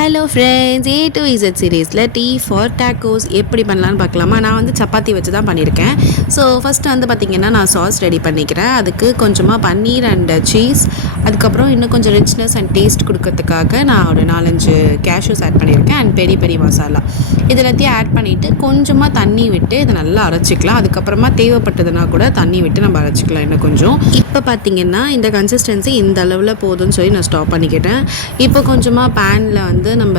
Hello friends, A to Z சீரீஸில் T for tacos எப்படி பண்ணலான்னு பார்க்கலாமா. நான் வந்து சப்பாத்தி வச்சு தான் பண்ணியிருக்கேன். ஸோ ஃபஸ்ட்டு வந்து பார்த்திங்கன்னா நான் சாஸ் ரெடி பண்ணிக்கிறேன். அதுக்கு கொஞ்சமாக பன்னீர் அண்ட் சீஸ், அதுக்கப்புறம் இன்னும் கொஞ்சம் ரிச்னஸ் அண்ட் டேஸ்ட் கொடுக்கறதுக்காக நான் ஒரு 4-5 கேஷ்யூஸ் ஆட் பண்ணியிருக்கேன் அண்ட் பெரி பெரி மசாலா இது எல்லாத்தையும் ஆட் பண்ணிவிட்டு கொஞ்சமாக தண்ணி விட்டு இதை நல்லா அரைச்சிக்கலாம். அதுக்கப்புறமா தேவைப்பட்டதுன்னா கூட தண்ணி விட்டு நம்ம அரைச்சிக்கலாம் இன்னும் கொஞ்சம். இப்போ பார்த்திங்கன்னா இந்த கன்சிஸ்டன்சி இந்த அளவில் போதும்னு சொல்லி நான் ஸ்டாப் பண்ணிக்கிட்டேன். இப்போ கொஞ்சமாக பேனில் வந்து நம்ம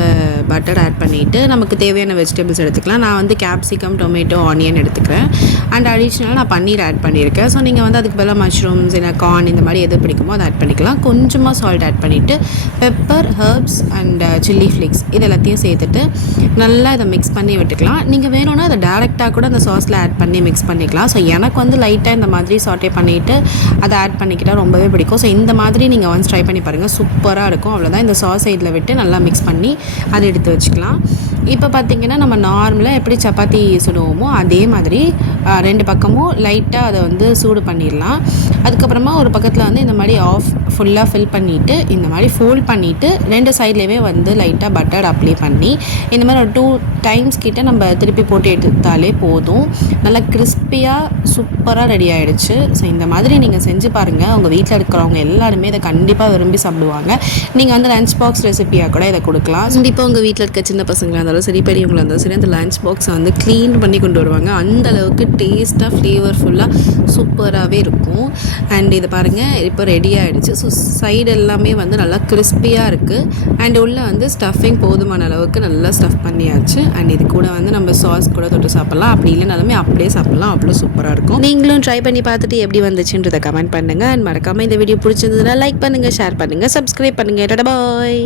பட்டர் ஆட் பண்ணிவிட்டு நமக்கு தேவையான வெஜிடபிள்ஸ் எடுத்துக்கலாம். நான் வந்து கேப்சிகம், டொமேட்டோ, ஆனியன் எடுத்துக்கிறேன் அண்ட் அடிஷ்னலாக நான் பன்னீர் ஆட் பண்ணியிருக்கேன். ஸோ நீங்கள் வந்து அதுக்கு பதிலாக மஷ்ரூம்ஸ் இல்லை கார்ன் இந்த மாதிரி எது பிடிக்குமோ அதை ஆட் பண்ணிக்கலாம். கொஞ்சமாக சால்ட் ஆட் பண்ணிவிட்டு pepper, herbs and chilli flakes இது எல்லாத்தையும் சேர்த்துட்டு நல்லா இதை மிக்ஸ் பண்ணி விட்டுக்கலாம். நீங்கள் வேணும்னா அதை டேரெக்டாக கூட அந்த சாஸில் ஆட் பண்ணி மிக்ஸ் பண்ணிக்கலாம். ஸோ எனக்கு வந்து லைட்டாக இந்த மாதிரி சாட்டே பண்ணிவிட்டு அதை ஆட் பண்ணிக்கிட்டால் ரொம்பவே பிடிக்கும். ஸோ இந்த மாதிரி நீங்கள் ஒன்ஸ் ட்ரை பண்ணி பாருங்கள், சூப்பராக இருக்கும். அவ்வளோதான். இந்த சாஸ் சைடில் விட்டு நல்லா மிக்ஸ் பண்ணி அதை எடுத்து வச்சுக்கலாம். இப்போ பார்த்திங்கன்னா நம்ம நார்மலாக எப்படி சப்பாத்தி சுடுவோமோ அதே மாதிரி 2 பக்கமும் லைட்டாக அதை வந்து சூடு பண்ணிடலாம். அதுக்கப்புறமா ஒரு பக்கத்தில் வந்து இந்த மாதிரி ஃபுல்லாக ஃபில் பண்ணிவிட்டு இந்த மாதிரி ஃபோல்ட் பண்ணிவிட்டு 2 சைட்லேயுமே வந்து லைட்டாக பட்டர் அப்ளை பண்ணி இந்த மாதிரி ஒரு 2 டைம்ஸ் கிட்ட நம்ம திருப்பி போட்டு எடுத்தாலே போதும். நல்லா கிறிஸ்பியாக சூப்பராக ரெடி ஆகிடுச்சு. ஸோ இந்த மாதிரி நீங்கள் செஞ்சு பாருங்கள். உங்கள் வீட்டில் இருக்கிறவங்க எல்லாருமே இதை கண்டிப்பாக விரும்பி சாப்பிடுவாங்க. நீங்கள் வந்து லஞ்ச் பாக்ஸ் ரெசிபியாக கூட இதை கொடுக்கலாம். கண்டிப்பாக உங்கள் வீட்டில் இருக்க சின்ன பசங்களாக இருந்தாலும் சரி, பெரியவங்களாக இருந்தாலும் சரி, அந்த லஞ்ச் பாக்ஸை வந்து க்ளீன் பண்ணி கொண்டு வருவாங்க. அந்த அளவுக்கு டேஸ்ட்டாக ஃப்ளேவர்ஃபுல்லாக சூப்பராகவே இருக்கும். அண்ட் இதை பாருங்கள், இப்போ ரெடி ஆகிடுச்சு. ஸோ சைடு எல்லாமே வந்து நல்லா கிறிஸ்பியாக இருக்குது அண்ட் உள்ளே வந்து ஸ்டஃபிங் போதுமான அளவுக்கு நல்லா ஸ்டஃப் பண்ணியாச்சு. அண்ட் இது கூட வந்து நம்ம சாஸ் கூட தொட்டு சாப்பிட்லாம். அப்படி இல்லைனாலுமே அப்படியே சாப்பிட்லாம். அவ்வளோ சூப்பராக இருக்கும். நீங்களும் ட்ரை பண்ணி பார்த்துட்டு எப்படி வந்துச்சுன்றதை கமெண்ட் பண்ணுங்கள். அண்ட் மறக்காமல் இந்த வீடியோ பிடிச்சிருந்ததுன்னா லைக் பண்ணுங்கள், ஷேர் பண்ணுங்கள், சப்ஸ்கிரைப் பண்ணுங்கள். டாடா பாய்.